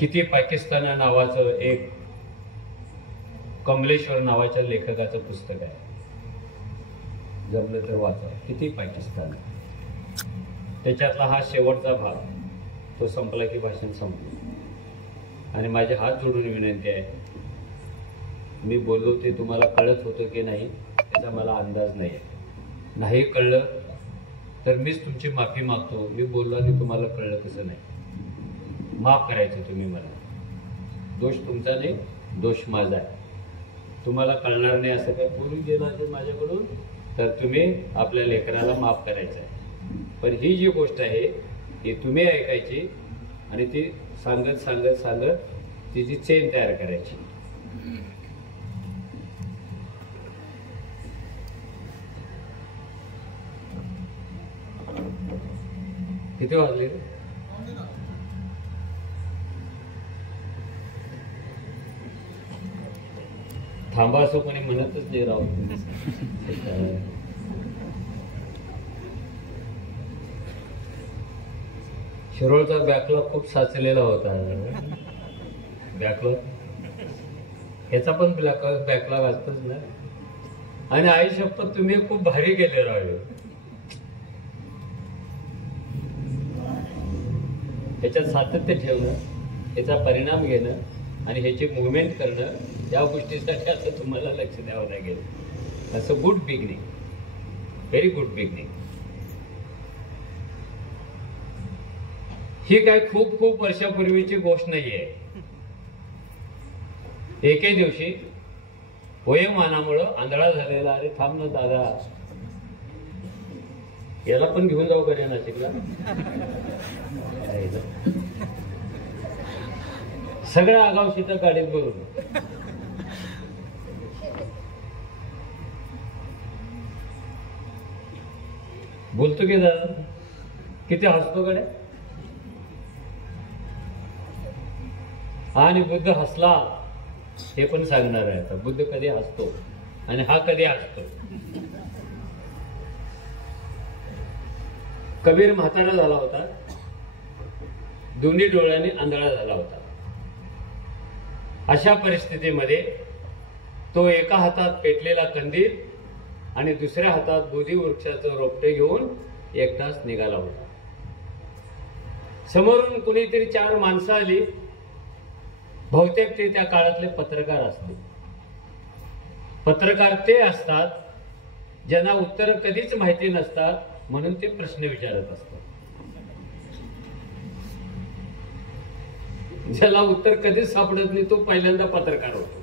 किती पाकिस्तान नावाचं एक कमलेश्वर नावाच्या लेखकाचं पुस्तक आहे, जमलं तर वाचा. किती पाकिस्तान. त्याच्यातला हा शेवटचा भाग, तो संपला की भाषण संपलं. आणि माझे हात जोडून विनंती आहे, मी बोललो ते तुम्हाला कळत होतं की नाही त्याचा मला अंदाज नाही आहे. नाही कळलं तर मीच तुमची माफी मागतो. मी बोललो आणि तुम्हाला कळलं कसं नाही, माफ करायचं तुम्ही मला. दोष तुमचा नाही, दोष माझा आहे. तुम्हाला कळणार नाही असं काही बोलून गेलं असेल माझ्याकडून तर तुम्ही आपल्या लेकराला माफ करायचं आहे. पण ही जी गोष्ट आहे ही तुम्ही ऐकायची आणि ती सांगत सांगत सांगत तिची चेन तयार करायची. किती वाजले? थांबा असं कोणी म्हणतच नाही राव. शिरोळचा बॅकलॉग खूप साचलेला होता. बॅकलॉग ह्याचा पण बॅकलॉग असतोच ना. आणि आई शपथ तुम्ही खूप भारी केले राहिले. ह्याच्यात सातत्य ठेवणं, ह्याचा परिणाम घेणं आणि ह्याची मुवमेंट करणं, या गोष्टीसाठी आता तुम्हाला लक्ष द्यावं लागेल. असं good beginning, very good beginning. ही काय खूप खूप वर्षापूर्वीची गोष्ट नाहीये. एके दिवशी वयोमानामुळं आंधळा झालेला, अरे थांब ना दादा, याला पण घेऊन जाऊ का नाशिकला. सगळं आगाव शितं गाडीत भरून. बोलतो की दादा, किती हसतो गड्या. आणि बुद्ध हसला हे पण सांगणार आहे आता. बुद्ध कधी हसतो आणि हा कधी हसतो. कबीर म्हातारा झाला होता, दोन्ही डोळ्यांनी आंधळा झाला होता. अशा परिस्थितीमध्ये तो एका हातात पेटलेला कंदील आणि दुसऱ्या हातात बोधी वृक्षाचं रोपटे घेऊन एकटाच निघाला होता. समोरून कुणीतरी चार माणसं आली. बहुतेक ते त्या काळातले पत्रकार असते. पत्रकार ते असतात ज्यांना उत्तर कधीच माहिती नसतात, म्हणून ते प्रश्न विचारत असतात. ज्याला उत्तर कधीच सापडत नाही तो पहिल्यांदा पत्रकार होतो.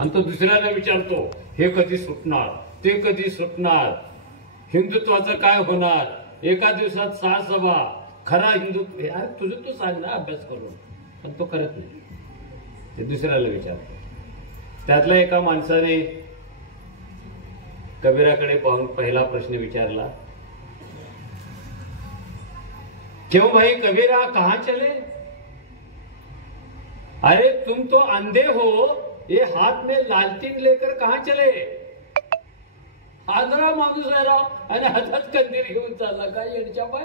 आणि तो दुसऱ्याला विचारतो, हे कधी सुटणार, ते कधी सुटणार, हिंदुत्वाचं काय होणार, एका दिवसात 6 सभा, खरा हिंदुत्व. यार तुझं तू सांग ना अभ्यास करून. पण तो करत नाही, ते दुसऱ्याला विचारतो. त्यातल्या एका माणसाने कबीराकडे पाहून पहिला प्रश्न विचारला, क्यों भाई कबीरा कहां चले? अरे तुम तो अंधे हो, ये हाथ में लालटीन लेकर कहां चले? आंधळा माणूस आहे राव आणि हातात कंदील घेऊन चालला काय येडच्या पाय.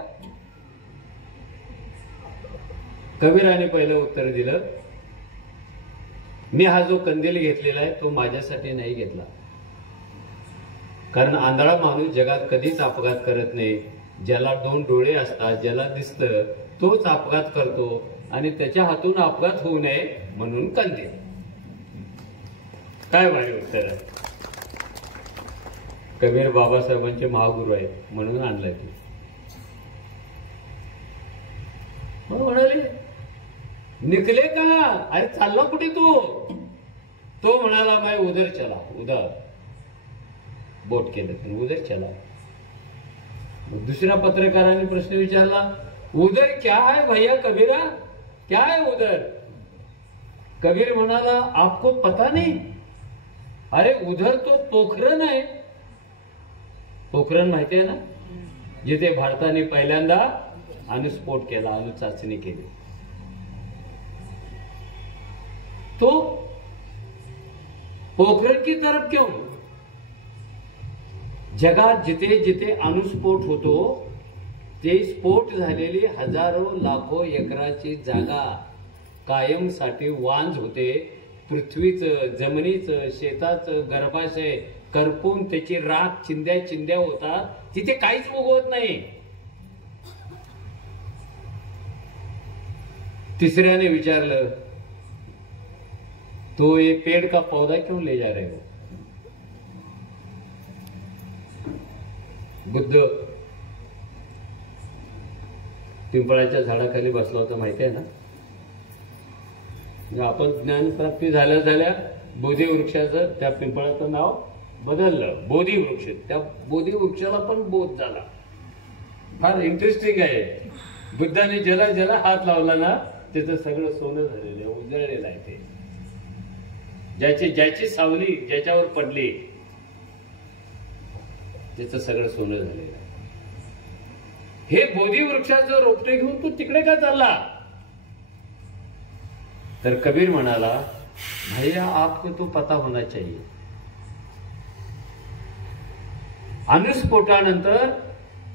कबीराने पहिलं उत्तर दिलं, मी हा जो कंदील घेतलेला आहे तो माझ्यासाठी नाही घेतला. कारण आंधळा माणूस जगात कधीच अपघात करत नाही. ज्याला 2 डोळे असतात, ज्याला दिसतं तोच अपघात करतो आणि त्याच्या हातून अपघात होऊ नये म्हणून कंदील. काय भारी उत्तर आहे. कबीर बाबासाहेबांचे महागुरु आहेत म्हणून आणलंय ते. मग म्हणाले, निकले का? अरे चालला कुठे तू? तो म्हणाला, मैं उधर चला. उधर बोट केलं, उधर चला. दुसऱ्या पत्रकाराने प्रश्न विचारला, उधर क्या है भैया कबीरा, क्या है उधर? कबीर म्हणाला, आपको पता नहीं? अरे उधर तो पोखरण आहे. पोखरण माहिती आहे ना, जिथे भारताने पहिल्यांदा अणुस्फोट केला, अणुचाचणी केली. तो पोखरण की तरफ क्यों? जगात जिथे जिथे अणुस्फोट होतो ते स्फोट झालेली हजारो लाखो एकराची जागा कायमसाठी वांझ होते. पृथ्वीचं, जमिनीचं, शेताचं गर्भाशय करपून त्याची राख चिंध्या चिंध्या होतात. तिथे काहीच उगवत नाही. तिसऱ्याने विचारलं, तो ये पेड़ का पौधा क्यों ले जा रहे हो? बुद्ध पिंपळाच्या झाडाखाली बसला होता, माहिती आहे ना. आपण ज्ञान प्राप्ती झाल्या झाल्या बोधी वृक्षाचं, त्या पिंपळाचं नाव बदललं, बोधी वृक्ष. त्या बोधी वृक्षाला पण बोध झाला. फार इंटरेस्टिंग आहे. बुद्धाने ज्याला ज्याला हात लावला ना त्याचं सगळं सोनं झालेलं आहे, उजळलेलं आहे. ते ज्याची सावली ज्याच्यावर पडली त्याचं सगळं सोनं झालेलं आहे. हे बोधी वृक्षाचं रोपटे घेऊन तू तिकडे का चालला? तर कबीर म्हणाला, भैया आपको तो पता होना चाहिए, अनुस्फोटानंतर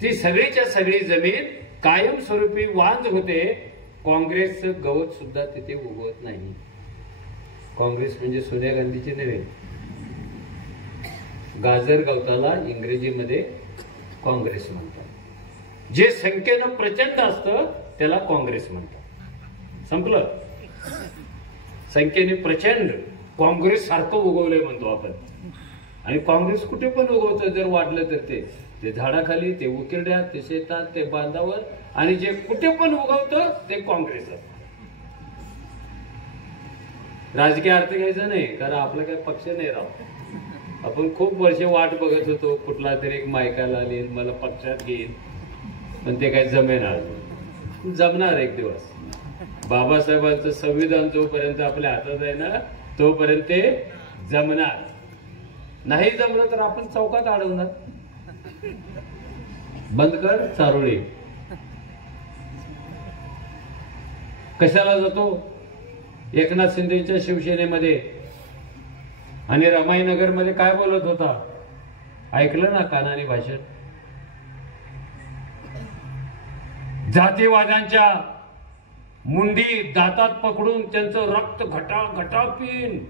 ती सगळीच्या सगळी जमीन कायमस्वरूपी वांझ होते. काँग्रेसचं गवत सुद्धा तिथे उगवत नाही. काँग्रेस म्हणजे सोनिया गांधीची नव्हे. गाजर गवताला इंग्रजीमध्ये काँग्रेस म्हणतात. जे संख्येनं प्रचंड असतं त्याला काँग्रेस म्हणतात. संपलं. संख्येने प्रचंड काँग्रेस सारखं उगवलंय म्हणतो आपण. आणि काँग्रेस कुठे पण उगवतं जर वाटलं तर ते झाडाखाली, ते उकिरड्यात, ते शेतात, ते बांधावर, आणि जे कुठे पण उगवतं ते काँग्रेस. राजकीय अर्थ घ्यायचा नाही, कारण आपला काही पक्ष नाही राव. आपण खूप वर्षे वाट बघत होतो कुठला तरी एक मायकाला आली मला पक्षात घेईल, पण ते काही जमेना. जमणार एक दिवस. बाबासाहेबांचं संविधान जोपर्यंत आपल्या हातात आहे ना तोपर्यंत ते जमणार. नाही जमलं तर आपण चौकात अडवणार. बंद कर चारोळी. कशाला जातो? एकनाथ शिंदेच्या शिवसेनेमध्ये आणि रमाईनगर मध्ये काय बोलत होता ऐकलं ना कानाने भाषण. जातीवाद्यांच्या मुंडी दातात पकडून त्यांचं रक्त घटा घटा पिन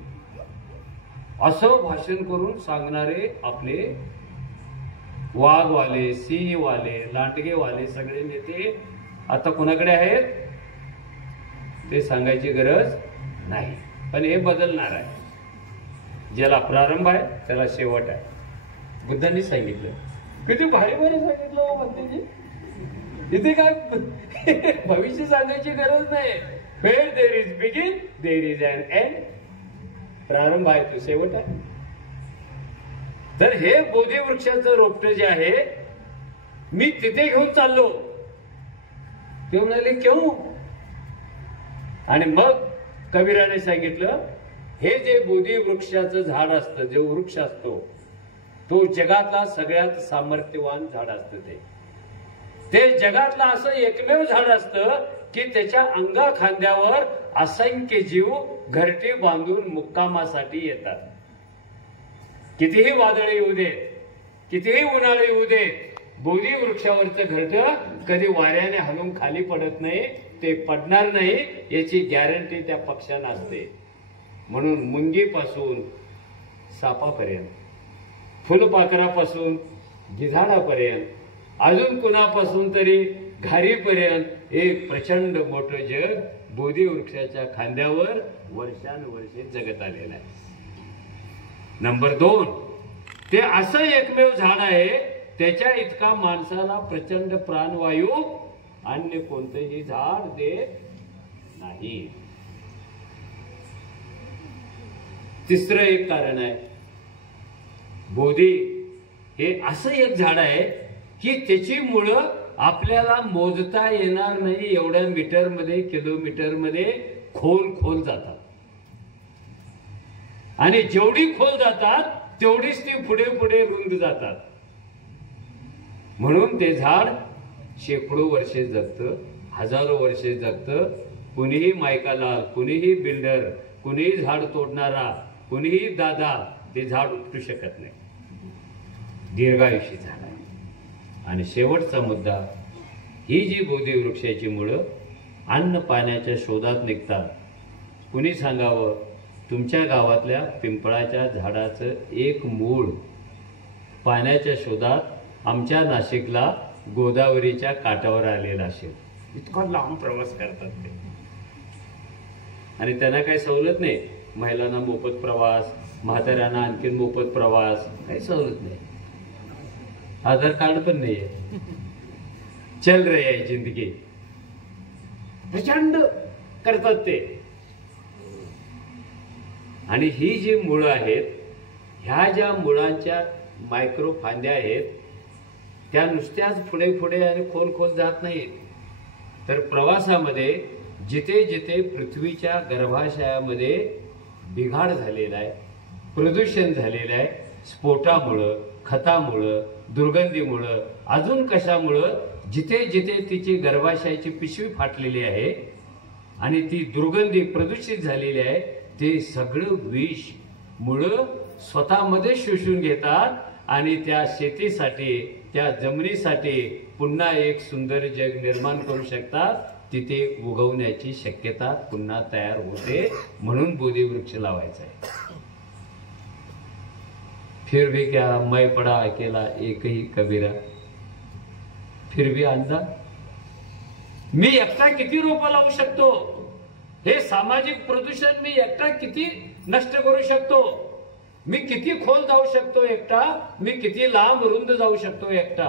असं भाषण करून सांगणारे आपले वाघवाले, सिंहवाले, लांडगेवाले सगळे नेते आता कोणाकडे आहेत ते सांगायची गरज नाही. पण हे बदलणार आहे. ज्याला प्रारंभ आहे त्याला शेवट आहे. बुद्धांनी सांगितलं. किती भारी भारी सांगितलं हो भक्तीजी. इथे काय भविष्य सांगायची गरज नाही. Where there is begin there is an end. प्रारंभ आहे तो शेवट आहे. तर हे बोधी वृक्षाचं रोपट जे आहे मी तिथे घेऊन चाललो. ते म्हणाले क्यों? आणि मग कबीराने सांगितलं हे जे बोधी वृक्षाचं झाड असतं, जे वृक्ष असतो तो जगातला सगळ्यात सामर्थ्यवान झाड असतं. ते जगातलं असं एकमेव झाड असतं की त्याच्या अंगा खांद्यावर असंख्य जीव घरटी बांधून मुक्कामासाठी येतात. कितीही वादळे येऊ दे, कितीही उन्हाळे येऊ दे, बोधी वृक्षावरचं घरट कधी वाऱ्याने हलून खाली पडत नाही. ते पडणार नाही याची गॅरंटी त्या पक्षांना असते. म्हणून मुंगीपासून सापापर्यंत, फुलपाखरापासून गिधाडापर्यंत, अजून कुणापासून तरी घारीपर्यंत एक प्रचंड मोठं जग बोधी वृक्षाच्या खांद्यावर वर्षानुवर्षे जगत आलेलं आहे. नंबर 2, ते असं एकमेव झाड आहे त्याच्या इतका माणसाला प्रचंड प्राणवायू अन्य कोणतेही झाड देत नाही. तिसरं एक कारण आहे, बोधी हे असं एक झाड आहे की त्याची मुळं आपल्याला मोजता येणार नाही एवढ्या मीटरमध्ये, किलोमीटरमध्ये खोल जातात. आणि जेवढी खोल जातात तेवढीच ती पुढे पुढे रुंद जातात. म्हणून ते झाड शेकडो वर्षे जगतं, हजारो वर्षे जगतं. कुणीही मायकालाल, कुणीही बिल्डर, कुणीही झाड तोडणारा, कुणीही दादा ते झाड उपटू शकत नाही. दीर्घायुषी झाड आहे. आणि शेवटचा मुद्दा, ही जी बोधी वृक्षाची मुळं अन्न पाण्याच्या शोधात निघतात कुणी सांगावं तुमच्या गावातल्या पिंपळाच्या झाडाचं एक मूळ पाण्याच्या शोधात आमच्या नाशिकला गोदावरीच्या काठावर आलेलं असेल. इतका लांब प्रवास करतात ते. आणि त्यांना काही सवलत नाही. महिलांना मोफत प्रवास, म्हाताऱ्यांना आणखीन मोफत प्रवास, काही सवलत नाही. आधार कार्ड पण नाहीये. चल रे आहे जिंदगी. प्रचंड करतात ते. आणि ही जी मुळं आहेत, ह्या ज्या मुळांच्या मायक्रो फांद्या आहेत, त्या नुसत्याच पुढे पुढे आणि खोल खोल जात नाहीत. तर प्रवासामध्ये जिथे जिथे पृथ्वीच्या गर्भाशयामध्ये बिघाड झालेला आहे, प्रदूषण झालेलं आहे, स्फोटामुळं, खतामुळं, दुर्गंधीमुळं, अजून कशामुळं, जिथे जिथे तिची गर्भाशयाची पिशवी फाटलेली आहे आणि ती दुर्गंधी प्रदूषित झालेली आहे, ते सगळं विष मुळं स्वतःमध्ये शोषून घेतात आणि त्या शेतीसाठी, त्या जमिनीसाठी पुन्हा एक सुंदर जग निर्माण करू शकतात. तिथे उगवण्याची शक्यता पुन्हा तयार होते. म्हणून बोधिवृक्ष लावायचा आहे. फिर भी क्या मैं पड़ा अकेला एक ही कबीरा, फिर भी अंधा. मी एकटा किती रोपं लावू शकतो? हे सामाजिक प्रदूषण मी एकटा किती नष्ट करू शकतो? मी किती खोल जाऊ शकतो एकटा? मी किती लांब रुंद जाऊ शकतो एकटा?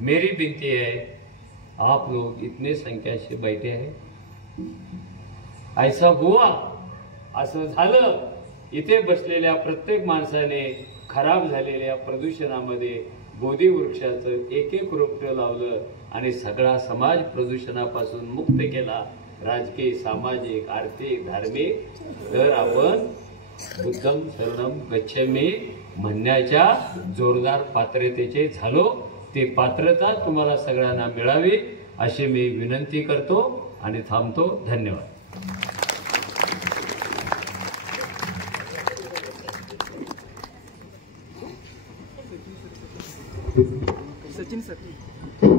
मेरी विनती है, आप लोग इतने संख्या से बैठे हैं, ऐसा हुआ, असं झालं. इथे बसलेल्या प्रत्येक माणसाने खराब झालेल्या प्रदूषणामध्ये बोधिवृक्षाचं एक एक रोपटं लावलं आणि सगळा समाज प्रदूषणापासून मुक्त केला. राजकीय, सामाजिक, आर्थिक, धार्मिक. तर आपण बुद्धम शरणम गच्छामि म्हणण्याच्या जोरदार पात्रतेचे झालो. ते पात्रता तुम्हाला सगळ्यांना मिळावी अशी मी विनंती करतो आणि थांबतो. धन्यवाद. सचिन सर.